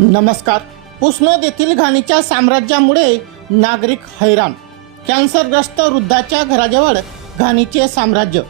नमस्कार. पुसनद येथील घाणीच्या साम्राज्यामुळे नागरिक हैराण. कॅन्सरग्रस्त वृद्धाच्या घराजवळ घाणीचे साम्राज्य.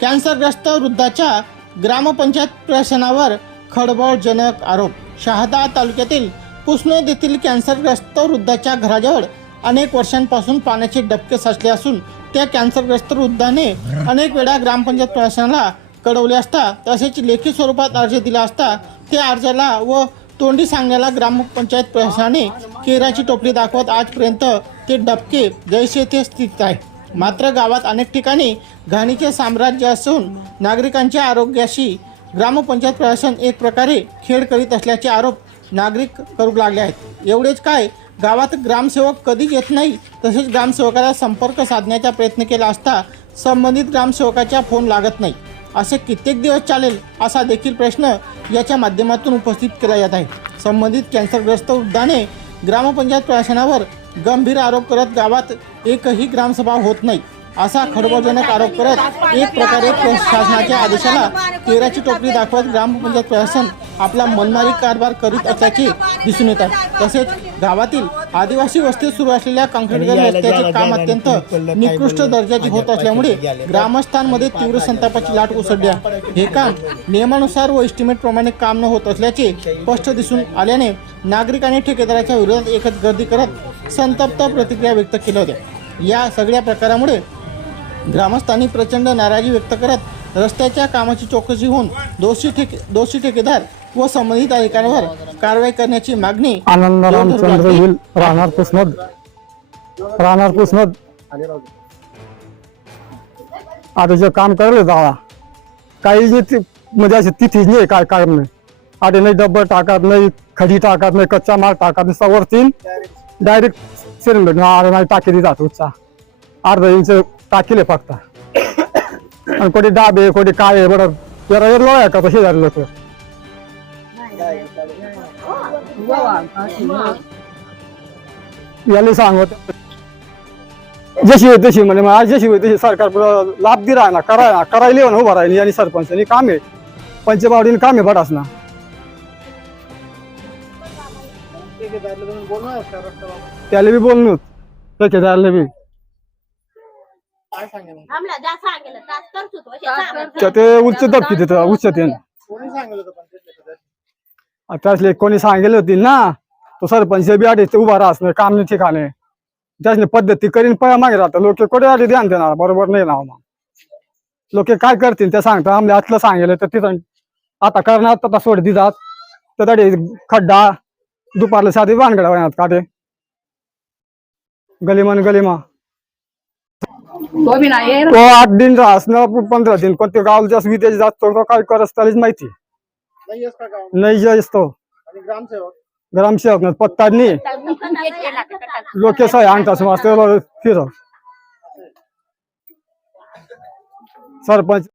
कॅन्सरग्रस्त वृद्धाच्या ग्रामपंचायत प्रशासनावर खळबळजनक आरोप. शहादा तालुक्यातील पुसनद येथील कॅन्सरग्रस्त वृद्धाच्या घराजवळ अनेक वर्षांपासून पाण्याचे डबके साचले असून त्या कॅन्सरग्रस्त वृद्धाने अनेक वेळा ग्रामपंचायत प्रशासनाला कळवले असता तसेच लेखी स्वरूपात अर्ज दिला असता त्या अर्जाला व तोंडी सांगण्याला ग्रामपंचायत प्रशासनाने केराची टोपली दाखवत आजपर्यंत ते डबके जैसे ते स्थित आहे. मात्र गावात अनेक ठिकाणी घाणीचे साम्राज्य असून नागरिकांच्या आरोग्याशी ग्रामपंचायत प्रशासन एक प्रकारे खेळ करीत असल्याचे आरोप नागरिक करू लागले आहेत. एवढेच काय गावात ग्रामसेवक कधी येत नाही तसेच ग्रामसेवकाला संपर्क साधण्याचा प्रयत्न केला असता संबंधित ग्रामसेवकाचा फोन लागत नाही. असे कित्येक दिवस चालेल असा देखील प्रश्न याच्या माध्यमातून उपस्थित केला जात आहे. संबंधित कॅन्सरग्रस्त वृद्धाने ग्रामपंचायत प्रशासनावर गंभीर आरोप करत गावात एकही ग्रामसभा होत नाही. असा खडबडजनक आरोप करत एक प्रकारे प्रशासनाच्या आदेशाला केराची टोपली दाखवत ग्रामपंचायत प्रशासन आपला मनमारी कारभार करीत असल्याची दिसून येत आहे तसेच गावातील आदिवासी वस्तीत सुरू असलेल्या काँक्रीटीकरण रस्त्याचे काम अत्यंत निकृष्ट दर्जाचे होत असल्यामुळे ग्रामस्थांमध्ये तीव्र संतापाची लाट उसळली आहे हे काम नियमानुसार व एस्टिमेट प्रमाणे काम न होत असल्याचे स्पष्ट दिसून आल्याने नागरिकांनी ठेकेदाराच्या विरोधात एकच गर्दी करत संतप्त प्रतिक्रिया व्यक्त केल्या होत्या. या सगळ्या प्रकारामुळे ग्रामस्थांनी प्रचंड नाराजी व्यक्त करत रस्त्याच्या कामाची चौकशी होऊन दोषी ठेके दोषी ठेकेदार व संबंधित अधिकाऱ्यांवर कारवाई करण्याची मागणी आनंद रामचंद्र हिल राहणार पुसनद. राहणार पुसनद. आता जे काम करले जावा. काही जे म्हणजे असे तिथीच नाही काय काय नाही. आता नाही डब्बा टाकत नाही खडी टाकत नाही कच्चा माल टाकत नाही सवरती डायरेक्ट सिलेंडर अरे नाही टाकी जात उच्चा अर्धा इंच टाकीले फक्त. आणि कोणी डाबे कोणी काय बरं. जरा आहे का झाले लोक? याला सांगत जशी होती तशी म्हणजे आज जशी होती तशी सरकार पुढं लाभ दि राहणार करा करायला ना उभा राहिली आणि सरपंचानी काम आहे. पंचबावडीने काम आहे बराच ना. त्याला बी बोलणं होत. ठेकेदारला बी. आम्हाला जा सांगितलं तास करतो तो उच्च दबकी तिथं उच्च ते. त्यासले कोणी सांगितलं होती ना तो सरपंच बी ते उभा राहत काम नाही ठिकाणे. त्यासने पद्धती करीन पया मागे राहतात लोक कुठे आधी ध्यान देणार? बरोबर नाही ना मग. लोक काय करतील ते सांगतात आम्हाला आतलं सांगितलं तर तिथं आता करणार तर सोड दिजात तर तरी खड्डा दुपारला साधी भानगडा वयात काढे. गलिमान गलिमा. तो आठ दिन राहस ना पंधरा दिन. कोणते गाव जास्त विदेश जात तो काय करत त्यालाच माहिती. नाही असतो ग्रामसेवक? न पत्ता नाही लोक आहे वाजता फिरव. सरपंच